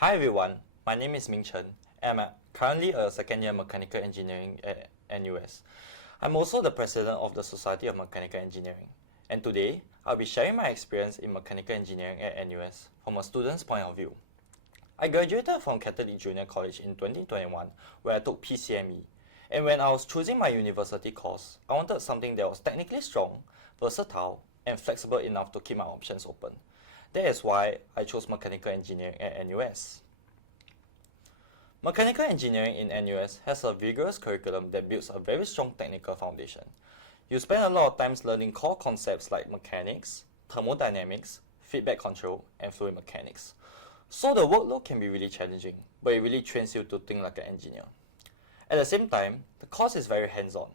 Hi everyone, my name is Ming Cheng and I'm currently a second year mechanical engineering at NUS. I'm also the president of the Society of Mechanical Engineering, and today I'll be sharing my experience in mechanical engineering at NUS from a student's point of view. I graduated from Catholic Junior College in 2021 where I took PCME, and when I was choosing my university course, I wanted something that was technically strong, versatile, and flexible enough to keep my options open. That is why I chose mechanical engineering at NUS. Mechanical engineering in NUS has a vigorous curriculum that builds a very strong technical foundation. You spend a lot of time learning core concepts like mechanics, thermodynamics, feedback control, and fluid mechanics. So the workload can be really challenging, but it really trains you to think like an engineer. At the same time, the course is very hands-on.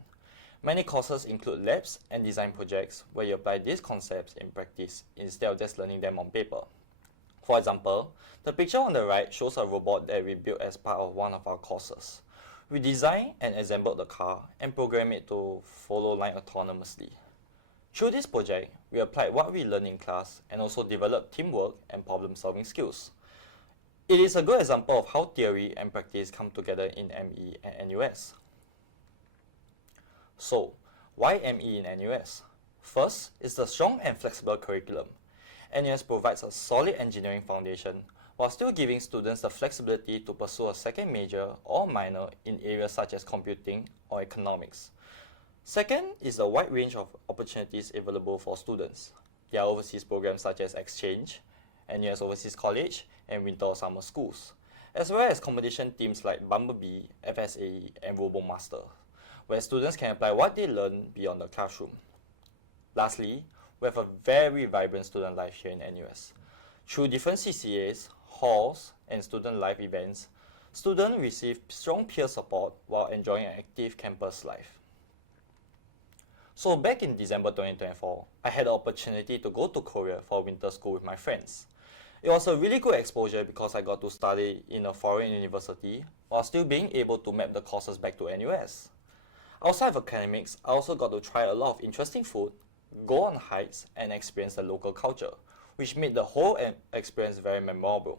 Many courses include labs and design projects where you apply these concepts in practice instead of just learning them on paper. For example, the picture on the right shows a robot that we built as part of one of our courses. We designed and assembled the car and programmed it to follow line autonomously. Through this project, we applied what we learned in class and also developed teamwork and problem-solving skills. It is a good example of how theory and practice come together in ME and NUS. So, why ME in NUS? First is the strong and flexible curriculum. NUS provides a solid engineering foundation while still giving students the flexibility to pursue a second major or minor in areas such as computing or economics. Second is the wide range of opportunities available for students. There are overseas programs such as Exchange, NUS Overseas College, and Winter or Summer Schools, as well as competition teams like Bumblebee, FSAE, and RoboMaster, where students can apply what they learn beyond the classroom. Lastly, we have a very vibrant student life here in NUS. Through different CCAs, halls, and student life events, students receive strong peer support while enjoying an active campus life. So back in December 2024, I had the opportunity to go to Korea for winter school with my friends. It was a really good exposure because I got to study in a foreign university while still being able to map the courses back to NUS. Outside of academics, I also got to try a lot of interesting food, go on hikes, and experience the local culture, which made the whole experience very memorable.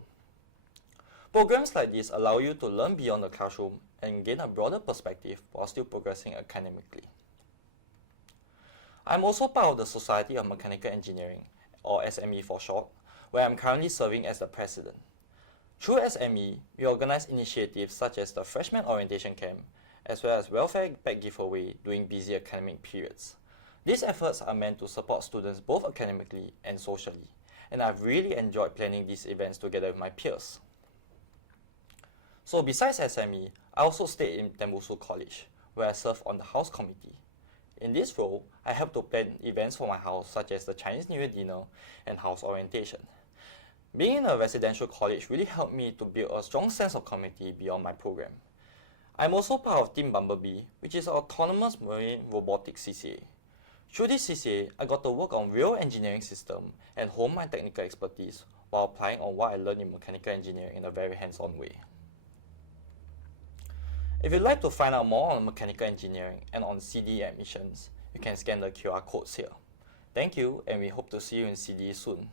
Programs like this allow you to learn beyond the classroom and gain a broader perspective while still progressing academically. I'm also part of the Society of Mechanical Engineering, or SME for short, where I'm currently serving as the president. Through SME, we organize initiatives such as the Freshman Orientation Camp, as well as welfare bag giveaway during busy academic periods. These efforts are meant to support students both academically and socially, and I've really enjoyed planning these events together with my peers. So besides SME, I also stayed in Tembusu College, where I serve on the house committee. In this role, I help to plan events for my house such as the Chinese New Year dinner and house orientation. Being in a residential college really helped me to build a strong sense of community beyond my program. I'm also part of Team Bumblebee, which is an autonomous marine robotics CCA. Through this CCA, I got to work on real engineering system and hone my technical expertise while applying on what I learned in mechanical engineering in a very hands-on way. If you'd like to find out more on mechanical engineering and on CDE admissions, you can scan the QR codes here. Thank you, and we hope to see you in CDE soon.